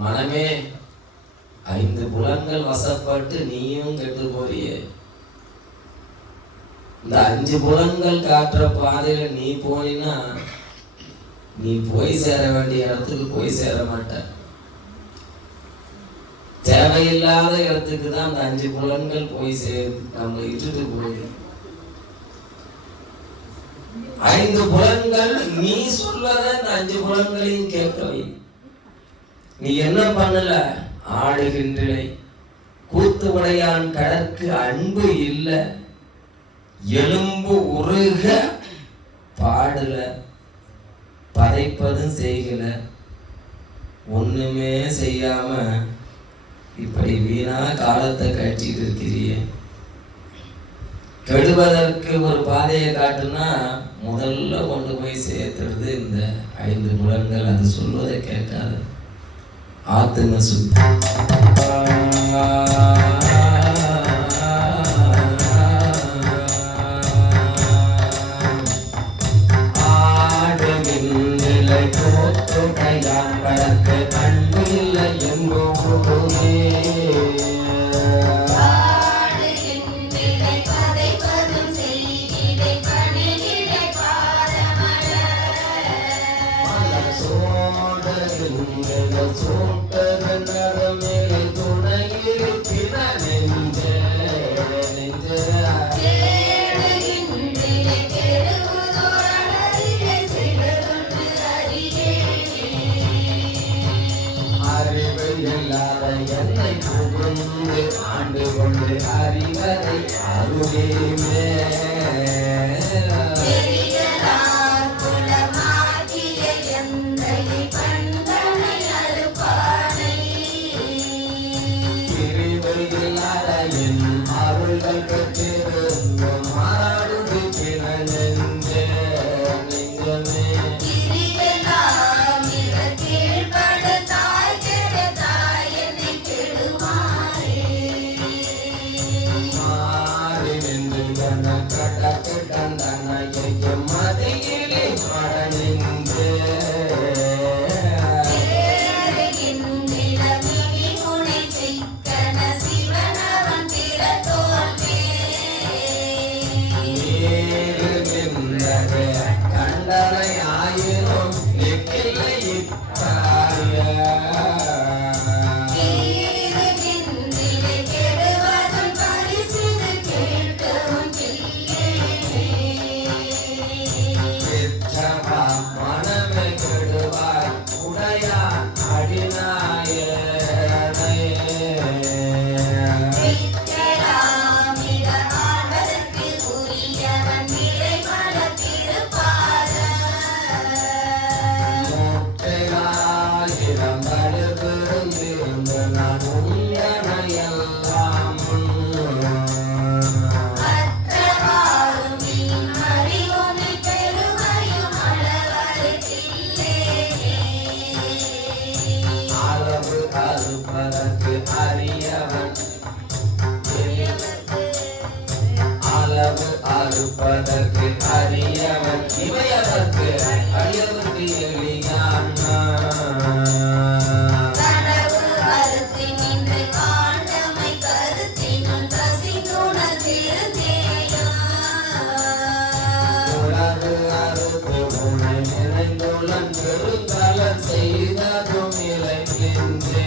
மனமே, 5 புலன்கள் வசப்பட்டு நீயும் கெட்டு போறியே. இந்த 5 புலன்கள் காட்டுற பாதையில நீ போனா நீ போய் சேர வேண்டிய இடத்துக்கு போய் சேர மாட்ட. தேவையில்லாத இடத்துக்கு தான் அந்த 5 புலன்கள் போய் சேருது, நம்ம இட்டுட்டு போகுது. 5 புலன்கள் நீ சொல்லத இந்த 5 புலன்களையும் கேட்கவை. நீ என்ன பண்ணல? ஆடுகின்றே கூத்து உடையான் கடற்கு அன்பு இல்ல, எலும்பு உருக பாடல, பதைப்பதும் செய்யல, ஒண்ணுமே செய்யாம இப்படி வீணா காலத்தை கட்டிட்டு இருக்கிறிய. கெடுவதற்கு ஒரு பாதையை காட்டுனா முதல்ல கொண்டு போய் சேர்த்துறது இந்த 5 புலன்கள். அது சொல்வதை கேட்காத ஆத்ம சுத்தி. ஆண்டு கொண்டு அறிவதை அருளேமே. அருள்கள் பெற்றிருந்தும் மாறுது நெஞ்சே நெஞ்சமே. அறுப்பதற்கு அறியவன் இவையதற்கு அறியதற்கு எளியான். உலகு அறுத்து உனை நினைந்துள்ளன் பெருங்கலன் செய்ததும் இலக்கின்றே.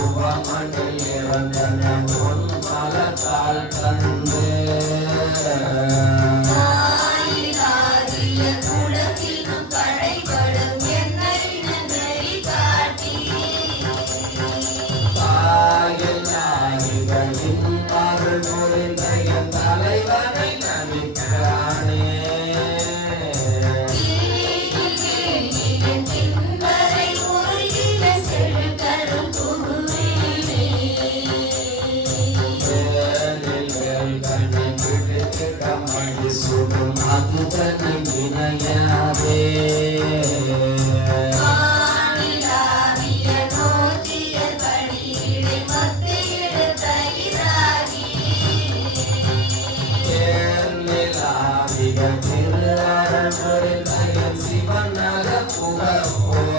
உவமனில் இறந்தன உன் மலத்தால் தந்து தலைவனை நடிக்கிறானே சுடும் அது தனி வினையாதே சிவனக புகழ்